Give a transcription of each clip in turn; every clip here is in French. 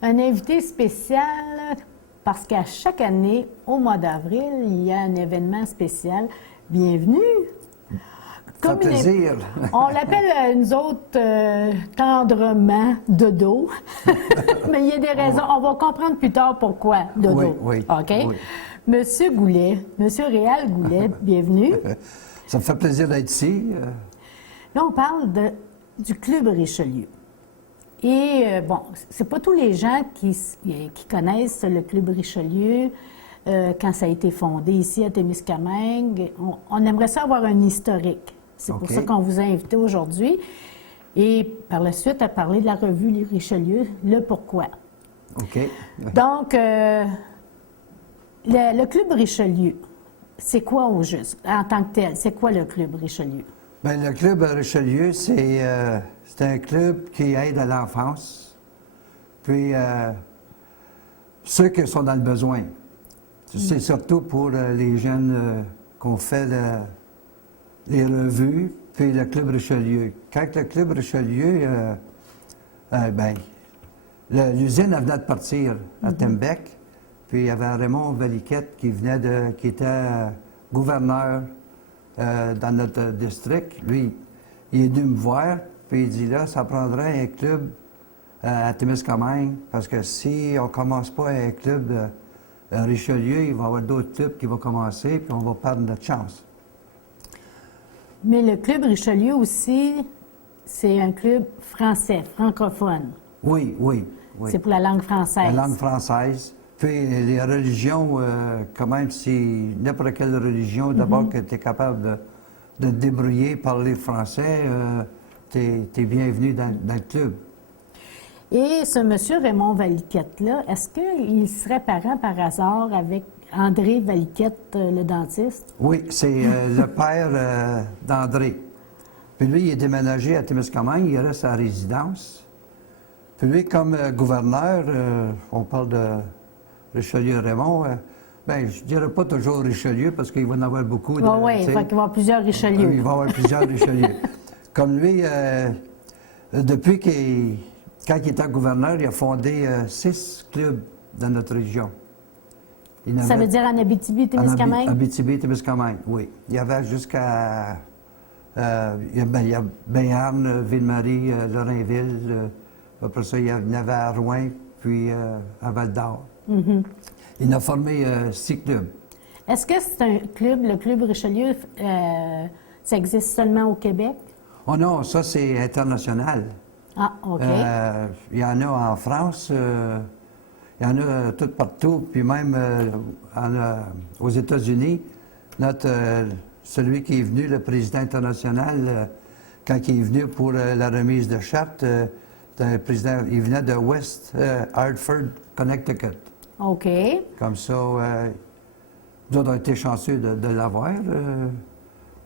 Un invité spécial parce qu'à chaque année, au mois d'avril, il y a un événement spécial. Bienvenue! Ça fait plaisir. On l'appelle, nous autres, tendrement Dodo. Mais il y a des raisons. On va comprendre plus tard pourquoi Dodo. Oui, OK? oui. Monsieur Goulet, Monsieur Réal Goulet, bienvenue. Ça me fait plaisir d'être ici. Là, on parle du Club Richelieu. Et bon, c'est pas tous les gens qui connaissent le Club Richelieu quand ça a été fondé ici à Témiscamingue. On aimerait ça avoir un historique. C'est pour ça qu'on vous a invité aujourd'hui. Et par la suite, à parler de la revue Les Richelieu, le pourquoi. OK. Donc, le Club Richelieu, c'est quoi au juste, en tant que tel? C'est quoi le Club Richelieu? Bien, le Club Richelieu, c'est un club qui aide à l'enfance, puis ceux qui sont dans le besoin. C'est surtout pour les jeunes qu'on fait les revues, puis le Club Richelieu. Quand le Club Richelieu, bien, l'usine venait de partir à Tembec, puis il y avait Raymond Valiquette qui était gouverneur dans notre district. Lui, il est venu me voir, puis il dit là, ça prendrait un club à Témiscamingue, parce que si on ne commence pas un club Richelieu, il va y avoir d'autres clubs qui vont commencer, puis on va perdre notre chance. Mais le Club Richelieu aussi, c'est un club français, francophone. Oui, oui, oui. C'est pour la langue française. La langue française. Puis les religions, quand même, si n'importe quelle religion, d'abord que tu es capable de te débrouiller, parler français, tu es bienvenu dans le club. Et ce monsieur Raymond Valiquette-là, est-ce qu'il serait parent par hasard avec André Valiquette, le dentiste? Oui, c'est le père d'André. Puis lui, il est déménagé à Témiscamingue, il reste à la résidence. Puis lui, comme gouverneur, on parle de Richelieu-Raymond, bien, je ne dirais pas toujours Richelieu, parce qu'il va en avoir beaucoup. Oui, il va y avoir plusieurs Richelieu. Il va y avoir plusieurs Richelieu. Comme lui, depuis quand il était gouverneur, il a fondé 6 clubs dans notre région. Ça veut dire en Abitibi-Témiscamingue? En Abitibi-Témiscamingue, oui. Il y avait jusqu'à... il y a Béarn, Ville-Marie, Lorrainville. Après ça, il y en avait à Rouen, puis à Val-d'Or. Il a formé 6 clubs. Est-ce que c'est un club, le Club Richelieu, ça existe seulement au Québec? Oh non, ça c'est international. Ah, OK. Il y en a en France, il y en a tout partout, puis même aux États-Unis. Celui qui est venu, le président international, quand il est venu pour la remise de charte, président, il venait de West Hartford, Connecticut. OK. Comme ça, nous autres, on a été chanceux de l'avoir,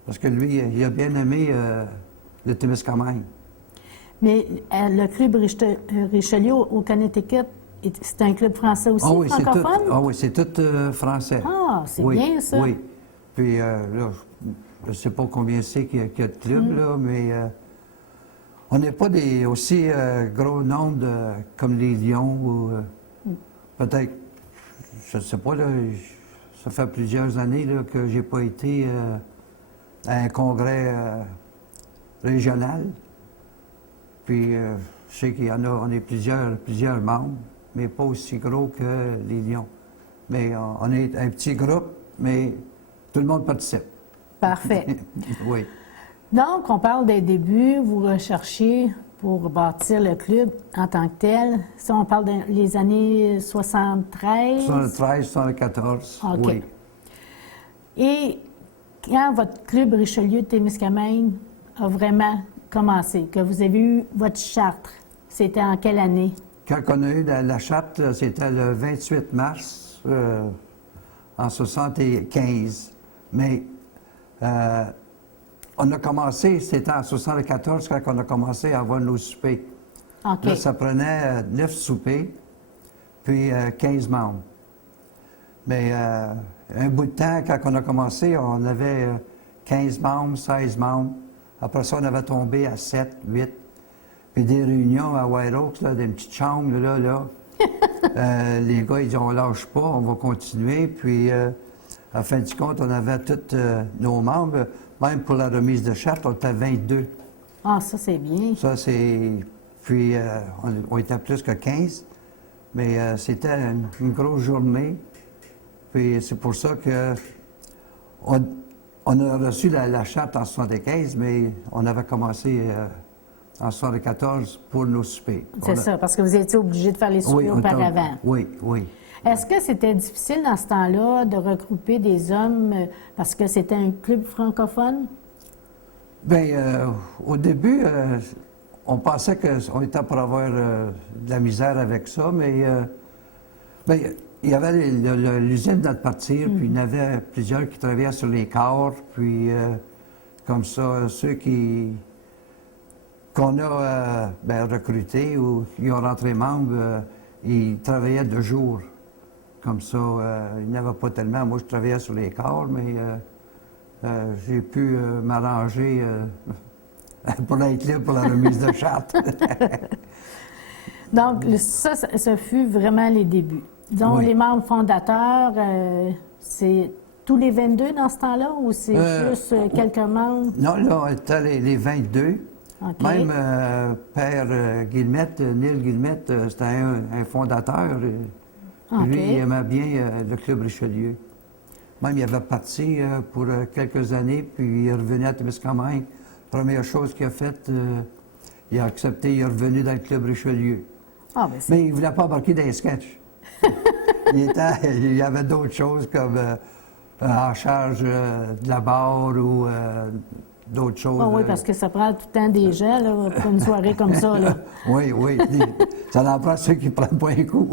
parce que lui, il a bien aimé le Témiscamingue. Mais le Club Richelieu au Connecticut, c'est un club français aussi, oui, francophone? C'est tout français. Ah, c'est oui, bien ça. Oui. Puis là, je ne sais pas combien c'est qu'il y a de clubs, là, mais on n'est pas des aussi gros nombres comme les Lions ou peut-être, je ne sais pas, là, ça fait plusieurs années là, que je n'ai pas été à un congrès régional. Puis je sais qu'il y en a, on est plusieurs membres, mais pas aussi gros que les Lions. Mais on est un petit groupe, mais tout le monde participe. Parfait. Oui. Donc, on parle des débuts, vous recherchez pour bâtir le club en tant que tel. Ça, on parle des années 73? 73, 74, OK. oui. Et quand votre club Richelieu de Témiscamingue a vraiment commencé, que vous avez eu votre charte, c'était en quelle année? Quand on a eu la charte, c'était le 28 mars en 75. Mais on a commencé, c'était en 74 quand on a commencé à avoir nos soupers. OK. Là, ça prenait 9 soupers, puis 15 membres. Mais un bout de temps, quand on a commencé, on avait 15 membres, 16 membres. Après ça, on avait tombé à 7, 8. Puis des réunions à White Oaks, là, des petites chambres, là. Les gars, ils disent, on lâche pas, on va continuer. Puis, à fin du compte, on avait tous nos membres. Même pour la remise de charte, on était 22. Ah, ça, c'est bien. Ça, c'est... Puis, on était plus que 15. Mais c'était une grosse journée. Puis, c'est pour ça que on a reçu la charte en 75, mais on avait commencé en 74 pour nos soupers. C'est ça, parce que vous étiez obligé de faire les soupers auparavant. Oui, oui. Est-ce que c'était difficile dans ce temps-là de regrouper des hommes parce que c'était un club francophone? Bien, au début, on pensait qu'on était pour avoir de la misère avec ça, mais bien, il y avait l'usine de partir, puis il y en avait plusieurs qui travaillaient sur les corps, puis comme ça, ceux qu'on a recrutés ou qui ont rentré membres, ils travaillaient de jour. Comme ça, il n'y en avait pas tellement. Moi, je travaillais sur les corps, mais j'ai pu m'arranger pour être là pour la remise de charte. Donc, ça fut vraiment les débuts. Donc, Oui. les membres fondateurs, c'est tous les 22 dans ce temps-là ou c'est plus quelques membres? Non, là, on était les 22. OK. Même Père Guillemette, Neil Guillemette, c'était un fondateur. OK. Lui, il aimait bien le Club Richelieu. Même, il avait parti pour quelques années, puis il est revenu à Témiscamingue. Première chose qu'il a faite, il a accepté, il est revenu dans le Club Richelieu. Ah, ben c'est... Mais il ne voulait pas embarquer dans les sketchs. Il y avait d'autres choses comme en charge de la barre ou d'autres choses. Ah oui, parce que ça prend tout le temps des gens là, pour une soirée comme ça. Là. Oui, oui. Ça en prend ceux qui ne prennent pas un coup.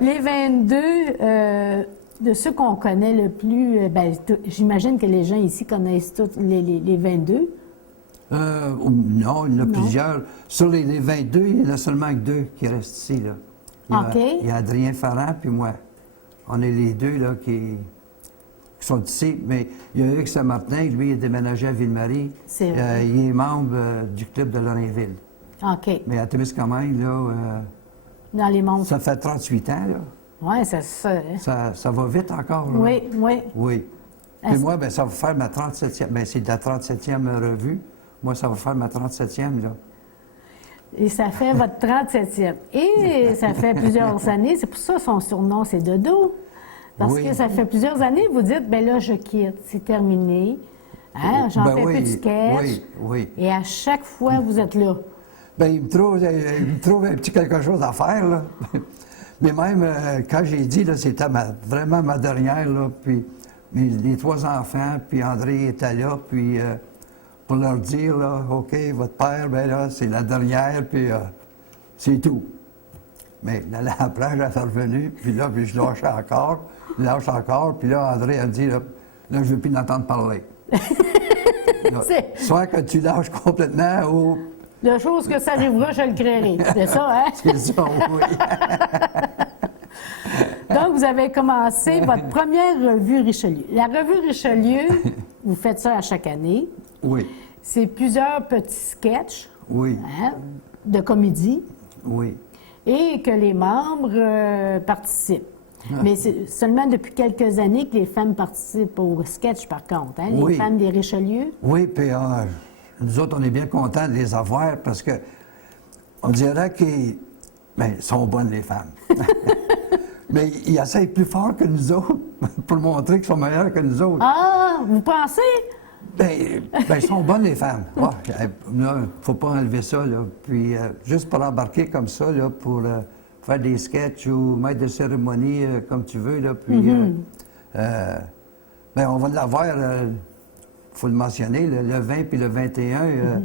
Les 22, de ceux qu'on connaît le plus, j'imagine que les gens ici connaissent tous les 22. Non, il y en a plusieurs. Sur les 22, il y en a seulement que 2 qui restent ici. Là. OK. Il y a Adrien Farrand puis moi. On est les 2 là, qui sont ici. Mais il y a Hugues Saint-Martin, lui, il est déménagé à Ville-Marie. C'est vrai. Il est membre du club de Lorrainville. OK. Mais à Témiscamingue, là, Dans les membres. ça fait 38 ans. Là. Oui, c'est ça. Ça va vite encore. Là. Oui, oui. Oui. Puis moi, ben, ça va faire ma 37e. Ben, c'est la 37e revue. Moi, ça va faire ma 37e, là. Et ça fait votre 37e. Et ça fait plusieurs années. C'est pour ça son surnom, c'est Dodo. Parce Oui. que ça fait plusieurs années, vous dites, ben là, je quitte, c'est terminé. Hein? J'en Ben fais oui, plus de sketch. oui, oui. Et à chaque fois, vous êtes là. Bien, il me trouve un petit quelque chose à faire, là. Mais même quand j'ai dit, là, c'était vraiment ma dernière, là, puis les 3 enfants, puis André était là, puis pour leur dire, là, OK, votre père, ben là, c'est la dernière, puis c'est tout. Mais la plage, elle est revenue, puis là, puis je lâche encore, puis là, André a dit, là, je ne veux plus l'entendre parler. Là, soit que tu lâches complètement ou... La chose que ça arrivera, je le créerai. C'est ça, hein? C'est ça, oui. Donc, vous avez commencé votre première revue Richelieu. La revue Richelieu, vous faites ça à chaque année. Oui, C'est plusieurs petits sketchs oui, hein, de comédie oui. et que les membres participent. Mais c'est seulement depuis quelques années que les femmes participent au sketch, par contre. Hein, les Oui. femmes des Richelieu. Oui, puis nous autres, on est bien contents de les avoir parce que on dirait qu'ils sont bonnes, les femmes. Mais ils essayent plus fort que nous autres pour montrer qu'ils sont meilleurs que nous autres. Ah, vous pensez? Ils sont bonnes, les femmes. Il ne faut pas enlever ça. Là. Puis, juste pour embarquer comme ça, là, pour faire des sketchs ou mettre des cérémonies comme tu veux. Là, puis, on va l'avoir, il faut le mentionner, le 20 puis le 21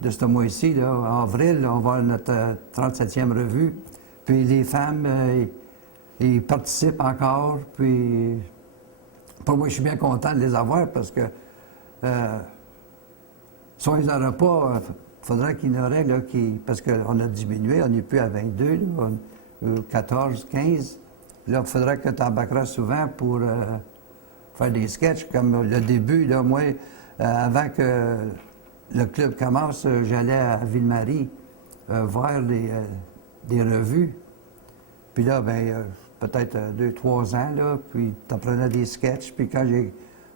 de ce mois-ci, là, en avril, on va avoir notre 37e revue. Puis les femmes, ils participent encore. Puis, pour moi, je suis bien content de les avoir parce que si on ne les aura pas, il faudrait qu'il y en aurait, là, parce qu'on a diminué, on n'est plus à 22, là, 14, 15. Là, il faudrait que tu embarqueras souvent pour faire des sketchs, comme le début. Là, moi, avant que le club commence, j'allais à Ville-Marie voir des revues. Puis là, peut-être 2-3 ans, là, puis tu apprenais des sketchs. Puis quand j'ai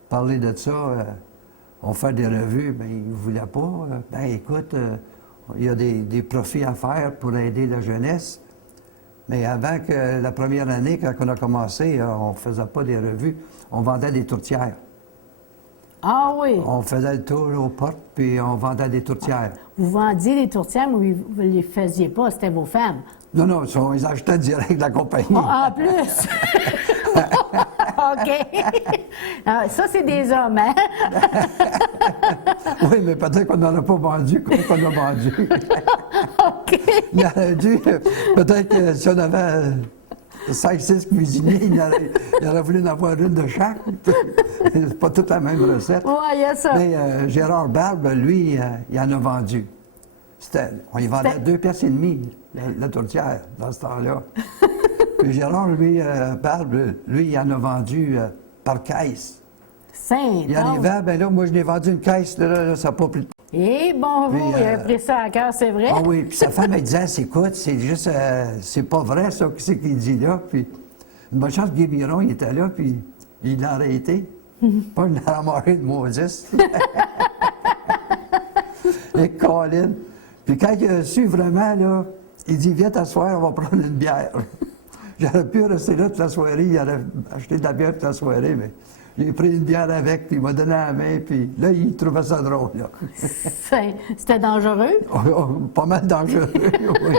parlé de ça, on fait des revues, bien, ils ne voulaient pas. Ben écoute, il y a des profits à faire pour aider la jeunesse. Mais avant que la première année, quand on a commencé, on ne faisait pas des revues, on vendait des tourtières. Ah oui! On faisait le tour aux portes, puis on vendait des tourtières. Vous vendiez les tourtières, mais vous ne les faisiez pas, c'était vos femmes. Non, non, on les achetait direct de la compagnie. Ah, en plus! OK. Ah, ça, c'est des hommes, hein? Oui, mais peut-être qu'on n'en a pas vendu comme qu'on a vendu. OK. Il aurait dû, peut-être que si on avait 5-6 cuisiniers, il aurait voulu en avoir une de chaque. C'est pas toute la même recette. Oui, il y a ça. Mais Gérard Barbe, lui, il en a vendu. On y vendait 2,5 piastres, la tourtière, dans ce temps-là. Puis Gérard, lui, Barbe, lui, il en a vendu par caisse. Il arrivait, ben là, moi, je l'ai vendu une caisse, là, ça n'a pas pris de... Et bon, vous, il a pris ça à cœur, c'est vrai? Ah oui, puis sa femme, elle disait, écoute, c'est juste, c'est pas vrai, ça, qu'est-ce qu'il dit là? Puis, une bonne chance, Guy Biron, il était là, puis il l'a arrêté. Pas une amarrée de Moses. Et Colin. Puis quand il a su vraiment, là, il dit, viens t'asseoir, on va prendre une bière. J'aurais pu rester là toute la soirée, il aurait acheté de la bière toute la soirée, mais j'ai pris une bière avec, puis il m'a donné la main, puis là, il trouvait ça drôle, là. C'était dangereux? Pas mal dangereux, oui.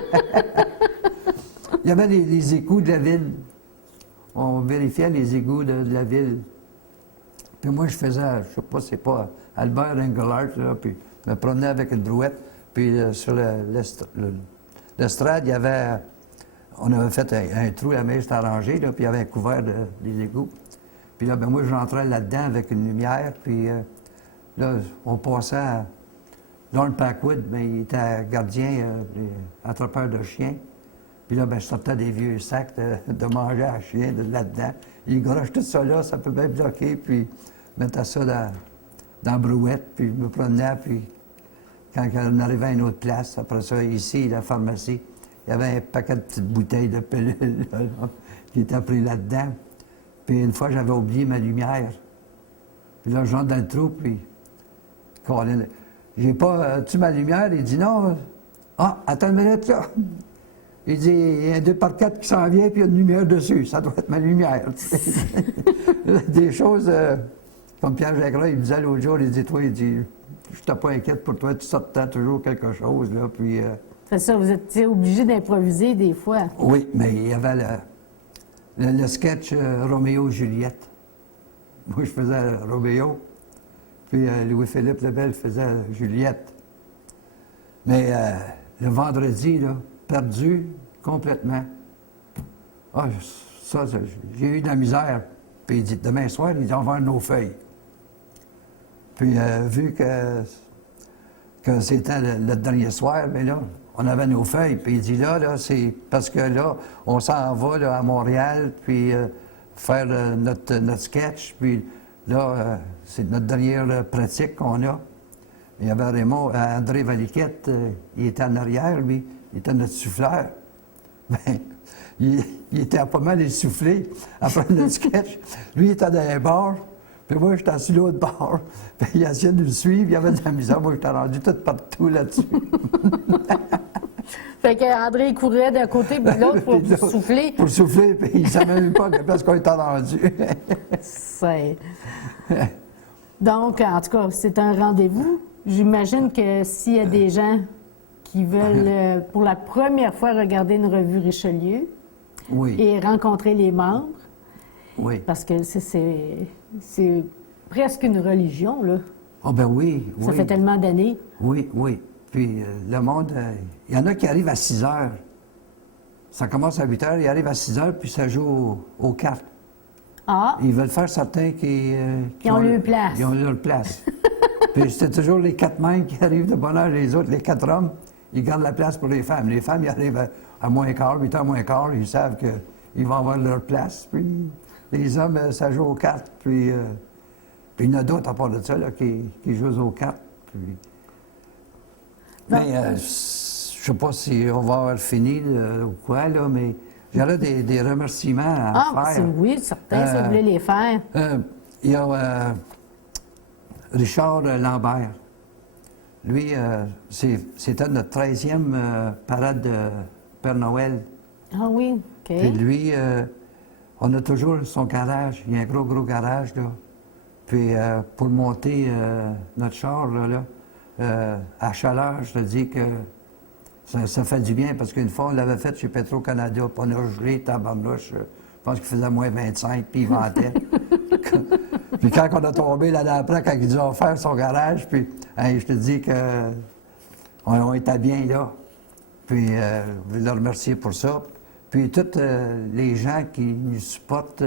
Il y avait les égouts de la ville. On vérifiait les égouts de la ville. Puis moi, je faisais, je sais pas, c'est pas Albert Engelhardt, là, puis je me promenais avec une brouette. Puis sur l'estrade, il y avait... On avait fait un trou, la main s'était arrangée, là, puis il y avait un couvert des égouts. Puis là, ben moi, je rentrais là-dedans avec une lumière, puis là, on passait à... Lorne Packwood, ben, il était gardien, attrapeur de chiens. Puis là, ben, je sortais des vieux sacs de manger à chien là-dedans. Il garoche tout ça là, ça peut bien bloquer, puis je mettais ça dans la brouette, puis je me promenais, puis quand on arrivait à une autre place, après ça, ici, la pharmacie, il y avait un paquet de petites bouteilles de pilules là, qui étaient pris là-dedans. Puis une fois, j'avais oublié ma lumière. Puis là, je rentre dans le trou, puis... Colin, j'ai pas... tu ma lumière? Il dit non. Ah, attends une minute, là. Il dit, il y a un 2x4 qui s'en vient, puis il y a une lumière dessus. Ça doit être ma lumière. Des choses... comme Pierre Jacques, il me disait l'autre jour, il dit, toi, il dit, je n'étais pas inquiète pour toi, tu sortais toujours quelque chose, là, puis... C'est ça, vous étiez obligé d'improviser des fois. Oui, mais il y avait le sketch Roméo et Juliette. Moi, je faisais Roméo, puis Louis-Philippe Lebel faisait Juliette. Mais le vendredi, là, perdu complètement. Ah, ça, j'ai eu de la misère. Puis il dit, demain soir, il dit, on va avoir nos feuilles. Puis vu que c'était le dernier soir, bien là, on avait nos feuilles. Puis il dit, là, c'est parce que là, on s'en va là, à Montréal, puis faire notre sketch. Puis là, c'est notre dernière pratique qu'on a. Il y avait Raymond, André Valiquette, il était en arrière, lui, il était notre souffleur. Bien, il était pas mal essoufflé après notre sketch. Lui, il était dans un bar, puis moi, j'étais assis l'autre bord. Puis il essayait de le suivre, il y avait de la misère. Moi, j'étais rendu tout partout là-dessus. Fait qu'André courait d'un côté puis de l'autre pour souffler. Pour souffler, puis il ne savait même pas parce qu'on était rendu. C'est... Donc, en tout cas, c'est un rendez-vous. J'imagine que s'il y a des gens qui veulent, pour la première fois, regarder une revue Richelieu Oui. et rencontrer les membres, Oui. parce que c'est presque une religion, là. Ah ben oui, oui. Ça fait tellement d'années. Oui, oui. Puis le monde, il y en a qui arrivent à 6 heures. Ça commence à 8 heures, ils arrivent à 6 heures, puis ça joue aux cartes. Ah, Ils veulent faire certains qui ont leur place. Ils ont leur place. Puis c'était toujours les 4 mêmes qui arrivent de bonne heure, les autres, les 4 hommes, ils gardent la place pour les femmes. Les femmes, ils arrivent à moins quart, 8 heures moins quart, ils savent qu'ils vont avoir leur place. Puis les hommes, ça joue aux cartes. Puis il y en a d'autres, à part de ça, là, qui jouent aux cartes. Puis... Mais je sais pas si on va avoir fini ou quoi, là, mais j'aurais des remerciements à faire. Oui, certains, si vous voulez les faire. Il y a Richard Lambert. Lui, c'était notre 13e parade de Père Noël. Ah oui, OK. Puis lui, on a toujours son garage. Il y a un gros garage, là. Puis pour monter notre char, à chaleur, je te dis que ça fait du bien, parce qu'une fois, on l'avait fait chez Petro-Canada, puis on a gelé, tabarnouche. Je pense qu'il faisait moins 25, puis il ventait. Puis quand on a tombé là-dedans après, quand il nous a offert son garage, puis hey, je te dis que on était bien là. Puis je veux le remercier pour ça. Puis tous les gens qui nous supportent,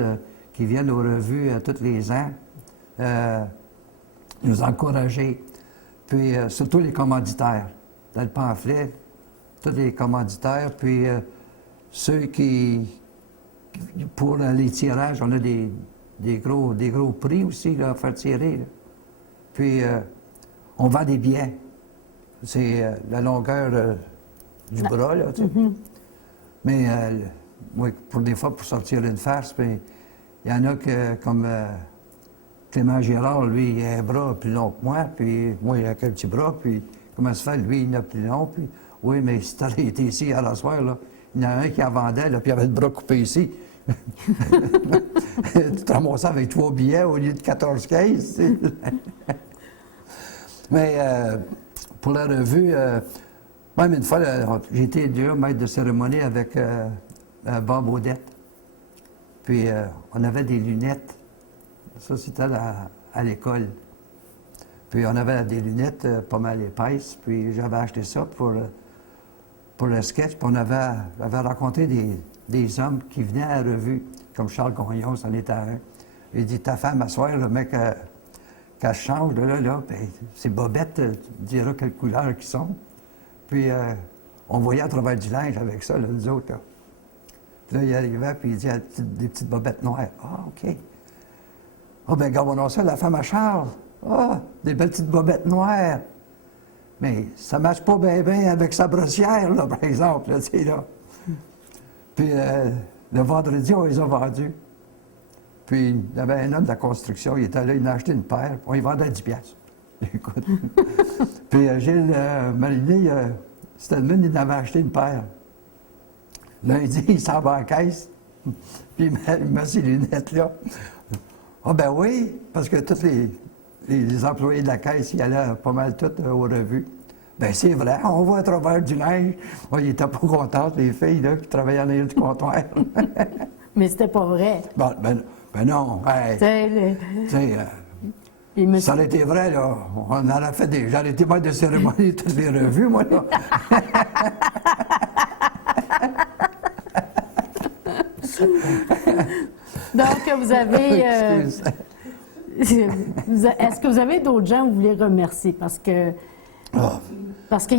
qui viennent aux revues tous les ans, nous encourager. Puis surtout les commanditaires. Dans le pamphlet, tous les commanditaires, puis ceux qui, pour les tirages, on a des gros prix aussi là, à faire tirer. Là. Puis on vend des billets. C'est la longueur du bras, là, tu sais. Mais moi, pour des fois, pour sortir une farce, puis il y en a que, comme Clément Girard, lui, il a un bras plus long que moi, puis moi, il a qu'un petit bras, puis comment ça se fait, lui, il en a plus long, puis oui, mais si tu été ici à la soirée, là, il y en a un qui en vendait, là, puis il avait le bras coupé ici. Tu te ramassais avec 3 billets au lieu de 14 caisses. Mais pour la revue, même une fois, j'ai été déjà maître de cérémonie avec Bob Odette. Puis on avait des lunettes. Ça, c'était à l'école. Puis on avait des lunettes pas mal épaisses. Puis j'avais acheté ça pour le sketch. Puis on avait rencontré des hommes qui venaient à la revue, comme Charles Gagnon, c'en était un. Il dit, ta femme, à soir, le mec, qu'elle change de là, ben, c'est Bobette, tu diras quelle couleur qu'ils sont. Puis on voyait à travers du linge avec ça, là, nous autres. Là. Puis là, il arrivait, puis il dit, des petites bobettes noires. Ah, OK. Ah, ben, gardons ça, la femme à Charles. Ah, des belles petites bobettes noires. Mais ça ne marche pas bien avec sa brossière, là, par exemple, là, tu sais, là. Puis le vendredi, on les a vendus. Puis il y avait un homme de la construction, il était là, il en a acheté une paire, on y vendait à 10 piastres. Écoute. Puis Gilles Mariné, Stedman, il en avait acheté une paire. Lundi, il s'en va à la caisse, puis il met ses lunettes-là. Ah ben oui, parce que tous les employés de la caisse, ils allaient pas mal tous aux revues. Ben c'est vrai, on voit à travers du linge. Oh, ils étaient pas contentes, les filles là, qui travaillaient en arrière du comptoir. Mais c'était pas vrai. Ben non, hey, ça aurait été vrai, là. On en a fait des... J'en été maître de cérémonie de toutes les revues, moi, là. Donc, vous avez... Est-ce que vous avez d'autres gens que vous voulez remercier? Parce qu'il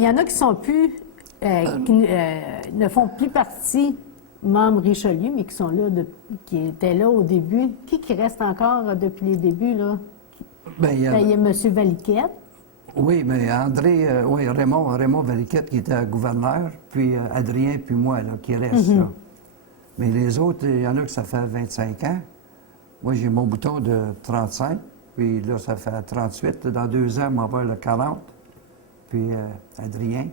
y en a qui sont plus... qui ne font plus partie membres Richelieu, mais qui sont là, qui étaient là au début. Qui reste encore depuis les débuts, là? Il y a M. Valiquette. Oui, mais Raymond Valiquette qui était gouverneur, puis Adrien, puis moi, là, qui reste, là. Mais les autres, il y en a que ça fait 25 ans. Moi, j'ai mon bouton de 35, puis là, ça fait 38. Dans 2 ans, on va avoir le 40. Puis Adrien.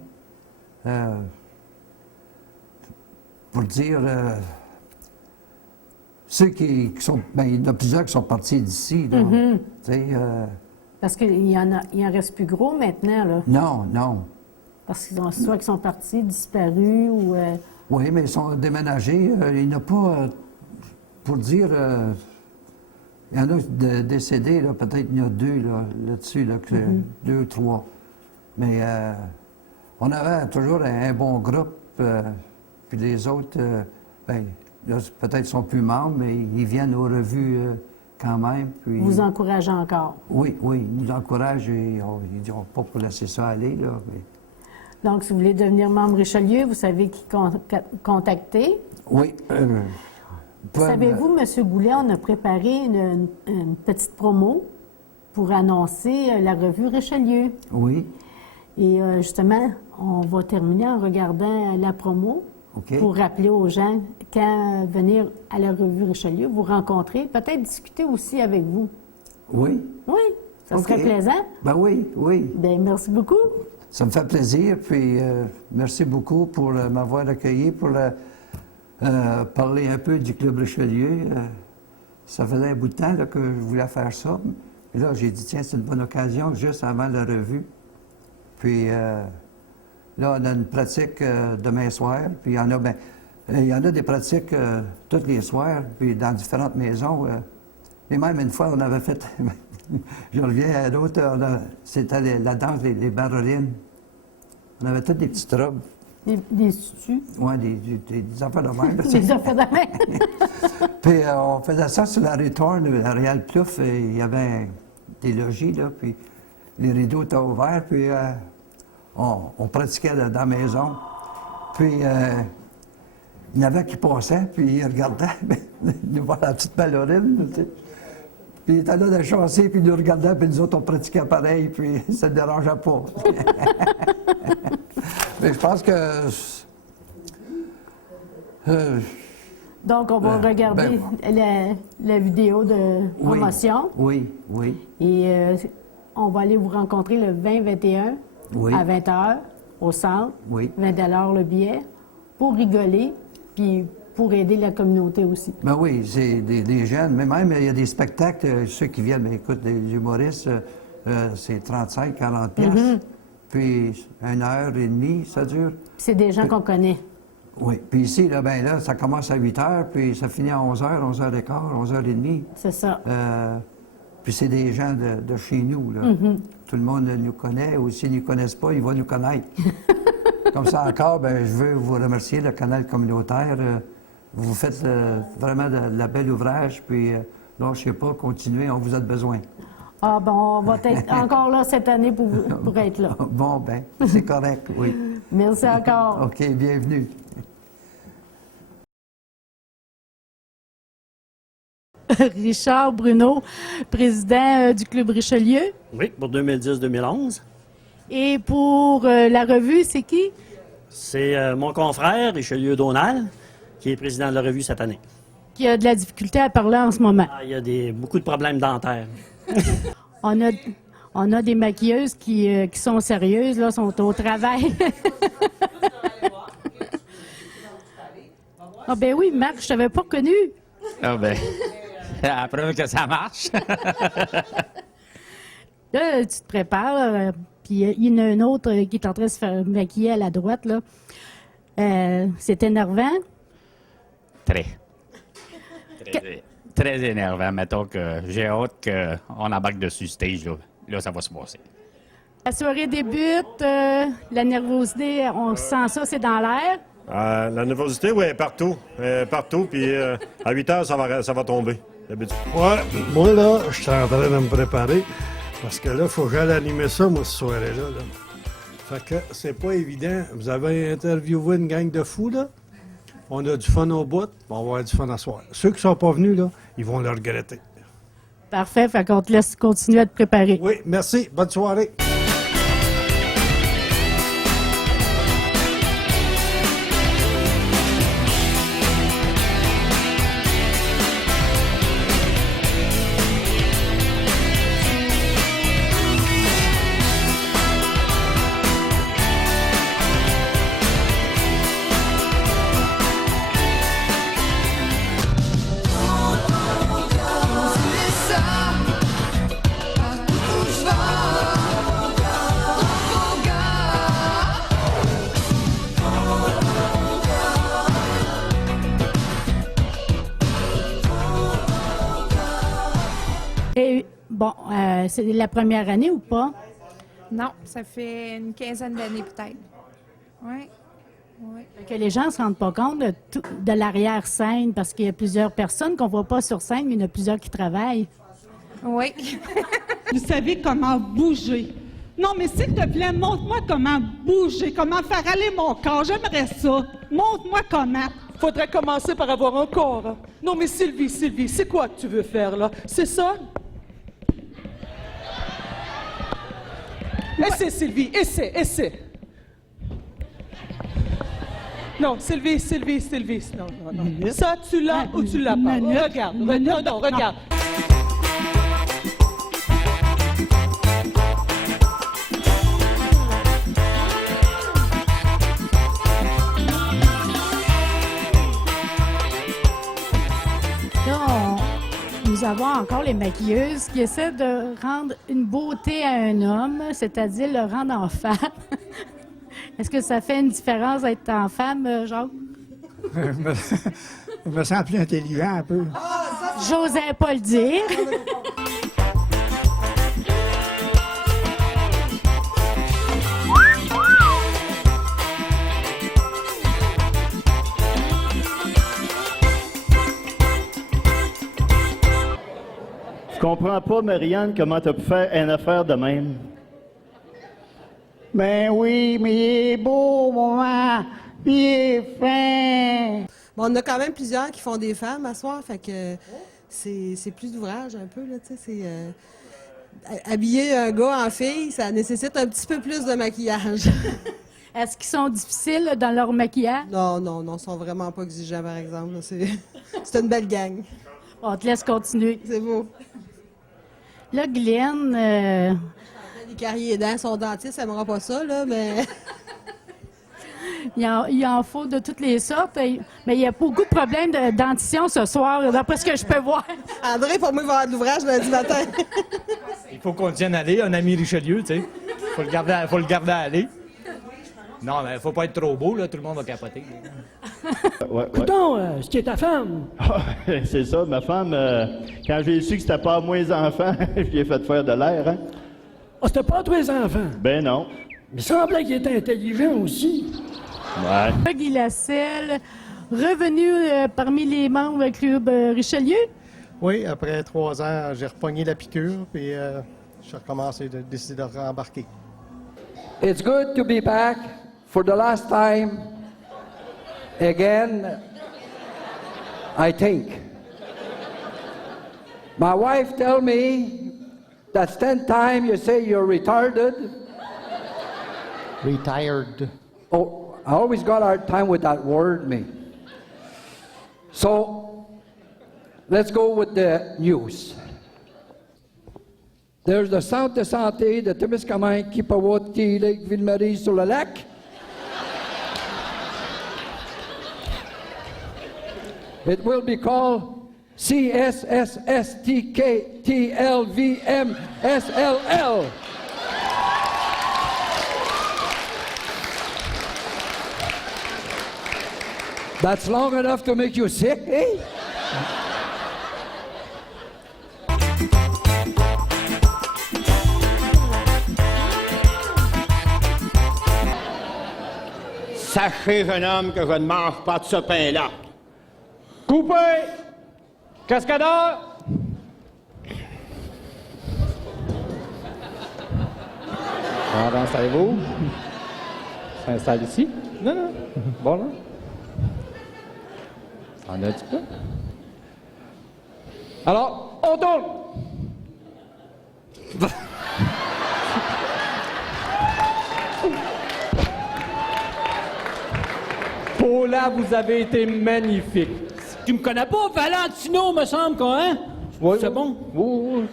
Pour dire, ceux qui sont... Bien, il y en a plusieurs qui sont partis d'ici, là. Tu sais... Parce qu'il en reste plus gros maintenant, là. Non. Parce qu'ils soit qu'ils sont partis, disparus, ou... Oui, mais ils sont déménagés. Il n'y en a pas, pour dire, il y en a décédés, là, peut-être il y en a 2 là-dessus, là, 2 ou 3. Mais on avait toujours un bon groupe, puis les autres, ben, là, peut-être sont plus membres, mais ils viennent aux revues quand même. Puis... Vous encouragez encore? Oui, ils nous encouragent et ils ne diront pas pour laisser ça aller, là. Mais... Donc, si vous voulez devenir membre Richelieu, vous savez qui contacter. Oui. Savez-vous, M. Goulet, on a préparé une petite promo pour annoncer la revue Richelieu. Oui. Et justement, on va terminer en regardant la promo OK. pour rappeler aux gens, quand venir à la revue Richelieu, vous rencontrer, peut-être discuter aussi avec vous. Oui? Oui, ça serait OK. plaisant. Ben oui, oui. Bien, merci beaucoup. Ça me fait plaisir, puis merci beaucoup pour m'avoir accueilli, pour parler un peu du Club Richelieu. Ça faisait un bout de temps là, que je voulais faire ça. Et là, j'ai dit, tiens, c'est une bonne occasion, juste avant la revue. Puis là, on a une pratique demain soir, puis il y en a des pratiques tous les soirs, puis dans différentes maisons. Et même une fois, on avait fait, je reviens à l'autre, c'était la danse des barolines. On avait toutes des petites robes. Des tutus, Oui, des affaires de même. là, tu sais. des affaires de main. Puis on faisait ça sur la rue Thorne, à Réal Plouffe, et il y avait des logis, là, puis les rideaux étaient ouverts, puis on pratiquait dans la maison. Puis il y en avait qui passaient, puis ils regardaient, nous voir la petite ballerine, tu sais. Puis il était là de chasser, puis ils nous regardaient, puis nous autres, on pratiquait pareil, puis ça ne dérangeait pas. Mais je pense que... Donc, on va regarder la vidéo de promotion. Oui, oui, Et on va aller vous rencontrer le 20-21 Oui. à 20h au centre. Oui. 20 $ le billet pour rigoler, puis pour aider la communauté aussi. Ben oui, c'est des jeunes, mais même il y a des spectacles, ceux qui viennent, ben, écoute, des humoristes, c'est 35, 40 piastres. Puis 1h30, ça dure. C'est des gens qu'on connaît. Oui. Puis ici, là, ben là, ça commence à 8h, puis ça finit à 11h, 11h15, 11h30. C'est ça. Puis c'est des gens de chez nous, là. Tout le monde nous connaît, ou s'ils ne nous connaissent pas, ils vont nous connaître. Comme ça encore, ben, je veux vous remercier, le canal communautaire. Vous faites vraiment de la belle ouvrage, puis lâchez pas, continuez, on vous a besoin. Ah bon, on va être encore là cette année pour être là. Bon, ben, c'est correct, oui. Merci encore. OK, bienvenue. Richard Bruno, président du Club Richelieu. Oui, pour 2010-2011. Et pour la revue, c'est qui? C'est mon confrère, Richelieu Donald, qui est président de la revue cette année. Qui a de la difficulté à parler en ce moment. Ah, il y a beaucoup de problèmes dentaires. On a des maquilleuses qui sont sérieuses, là, sont au travail. Ah ben oui, Marc, je t'avais pas reconnu. Ah ben, la preuve que ça marche. Là, tu te prépares, puis il y en a un autre qui est en train de se faire maquiller à la droite, là. C'est énervant. Très. Très énervant. Mettons que j'ai hâte qu'on embarque dessus stage, là. Là, ça va se passer. La soirée débute, la nervosité, on sent ça, c'est dans l'air. La nervosité, oui, partout. Partout, puis à 8 heures, ça va tomber, d'habitude. Ouais, moi, là, je suis en train de me préparer parce que là, il faut que j'aille animer ça, moi, cette soirée-là. Là. Fait que c'est pas évident. Vous avez interviewé une gang de fous, là. On a du fun au bout, on va avoir du fun à soir. Ceux qui sont pas venus, là, ils vont le regretter. Parfait, fait qu'on te laisse continuer à te préparer. Oui, merci. Bonne soirée. Et bon, c'est la première année ou pas? Non, ça fait une quinzaine d'années peut-être. Oui. Oui. Que les gens ne se rendent pas compte de l'arrière-scène parce qu'il y a plusieurs personnes qu'on ne voit pas sur scène, mais il y en a plusieurs qui travaillent. Oui. Vous savez comment bouger. Non, mais s'il te plaît, montre-moi comment bouger, comment faire aller mon corps. J'aimerais ça. Montre-moi comment. Faudrait commencer par avoir un corps. Hein. Non, mais Sylvie, c'est quoi que tu veux faire, là? C'est ça? Essaie, Sylvie, essaie. Non, Sylvie. Non. Ça, tu l'as ou tu l'as pas? Regarde. Là, nous avons encore les maquilleuses qui essaient de rendre une beauté à un homme, c'est-à-dire le rendre en femme. Est-ce que ça fait une différence d'être en femme, Jacques? Je me sens plus intelligent un peu. J'osais pas le dire. Je comprends pas, Marianne, comment t'as pu faire une affaire de même. Ben oui, mais il est beau, maman. Il est fin. Bon, on a quand même plusieurs qui font des femmes à soir, fait que c'est plus d'ouvrage un peu, là, tu sais, habiller un gars en fille, ça nécessite un petit peu plus de maquillage. Est-ce qu'ils sont difficiles dans leur maquillage? Non, ils sont vraiment pas exigeants, par exemple. C'est une belle gang. On te laisse continuer. C'est beau. Là, Glenn... Les carrières dents, son dentiste, ça n'aimera pas ça, là, mais... il en faut de toutes les sortes. Mais il y a beaucoup de problèmes de dentition ce soir, d'après ce que je peux voir. André, pour moi, il va avoir de l'ouvrage lundi matin. Il faut qu'on tienne aller, un ami Richelieu, tu sais. Faut le garder à aller. Non, mais faut pas être trop beau, là, tout le monde va capoter. Coudon, c'est ta femme. C'est ça, ma femme, quand j'ai su que c'était pas moi les enfants, je lui ai fait faire de l'air, hein. Ah, c'était pas tous les enfants. Ben non. Il me semblait qu'il était intelligent aussi. Ouais. Guy Lasselle, revenu parmi les membres du Club Richelieu. Oui, après 3 ans, j'ai repogné la piqûre, puis j'ai recommencé de décider de rembarquer. It's good to be back for the last time. Again, I think. My wife tell me that's 10th time you say you're retarded. Retired. Oh, I always got a hard time with that word, me. So, let's go with the news. There's the Centre de santé de Témiscamingue, Kipawat, Lake Ville-Marie sur le lac. It will be called CSSSTKTLVMSLL. That's long enough to make you sick, eh? Sachez, jeune homme, que je ne mange pas de ce pain-là. Coupé! Cascadeur! Alors, installez-vous. S'installe ici. Non. Bon, là. On a un petit peu. Alors, on tourne! Paula, vous avez été magnifique. Tu me connais pas, Valentino, me semble, quoi, hein? Oui, c'est bon? Oui.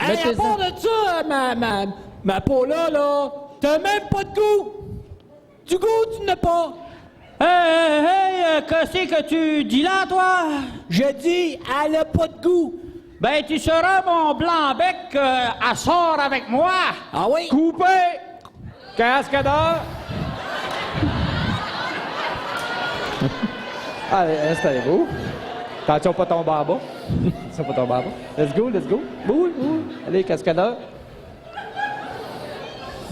Hey, à part de ça, ma Paula, là, t'as même pas de goût. Du goût, tu n'as pas. Hey, qu'est-ce que tu dis là, toi? Je dis, elle a pas de goût. Ben, tu seras mon blanc-bec à sort avec moi. Ah oui? Coupé! Cascadeur! Allez, installez-vous. Attention, pas tomber en bas. Attention, pas tomber en bas. Let's go. Boule. Allez, cascadeur.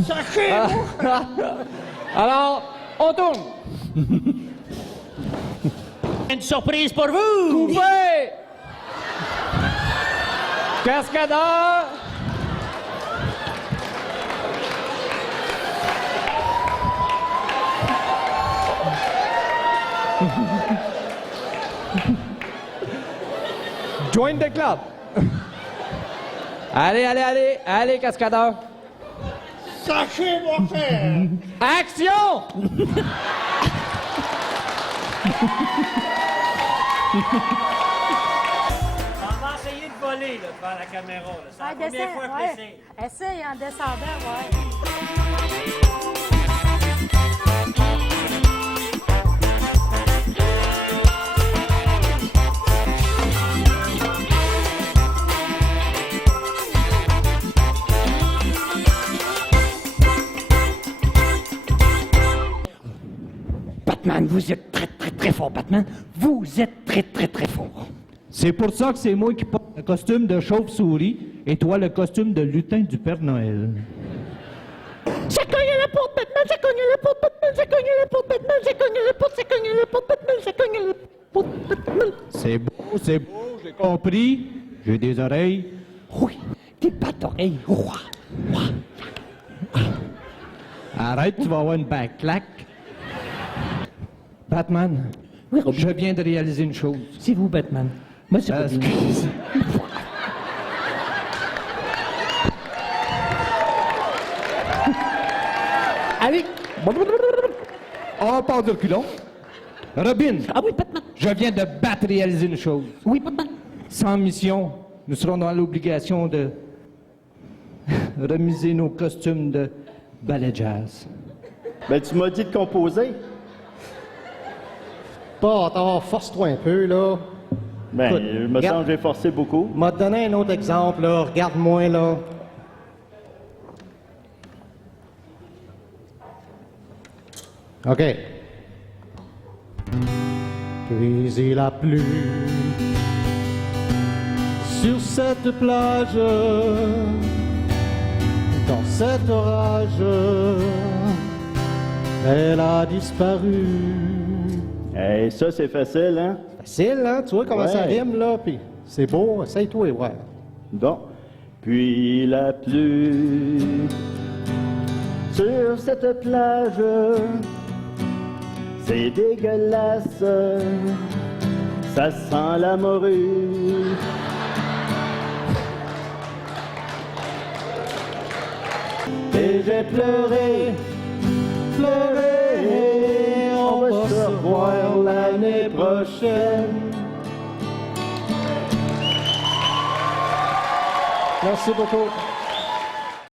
Sachez! Alors, on tourne. Une surprise pour vous! Coupé! Cascadeur! Join the club. Allez, cascadeur. Sachez-moi faire! Action! On va essayer de voler là, devant la caméra. là. C'est la première fois que j'essaie. Essaye en descendant, ouais. Batman, vous êtes très, très, très fort, Batman. Vous êtes très, très, très fort. C'est pour ça que c'est moi qui porte le costume de chauve-souris et toi le costume de lutin du Père Noël. Ça cogne à la porte, Batman, ça cogne à la porte, Batman, ça cogne à la porte, Batman, ça cogne à la porte, ça cogne à la porte, Batman, ça cogne à la porte, Batman. C'est beau, j'ai compris. J'ai des oreilles. Oui, des pattes d'oreilles. Ouah, ouah. Arrête, tu vas avoir une backlaque. Batman, Oui, Robin. je viens de réaliser une chose. C'est vous, Batman. Moi, c'est Robin. Excuse. Allez. On part de reculons. Robin, Ah oui, Batman. je viens de battre réaliser une chose. Oui, Batman. Sans mission, nous serons dans l'obligation de remiser nos costumes de ballet jazz. Ben, tu m'as dit de composer. Pas attends, force-toi un peu, là. Ben, Écoute, je me sens que j'ai forcé beaucoup. m'a donné un autre exemple, là. Regarde-moi, là. OK. Puis il a plu sur cette plage, dans cet orage, elle a disparu. Hey, ça, c'est facile, hein? Facile, hein? Tu vois comment ça Ouais. rime, là? Puis c'est beau, essaye-toi et voir. Bon. Puis il a plu sur cette plage. C'est dégueulasse. Ça sent la morue. Et j'ai pleuré, pleuré. On va se revoir l'année prochaine. Merci beaucoup.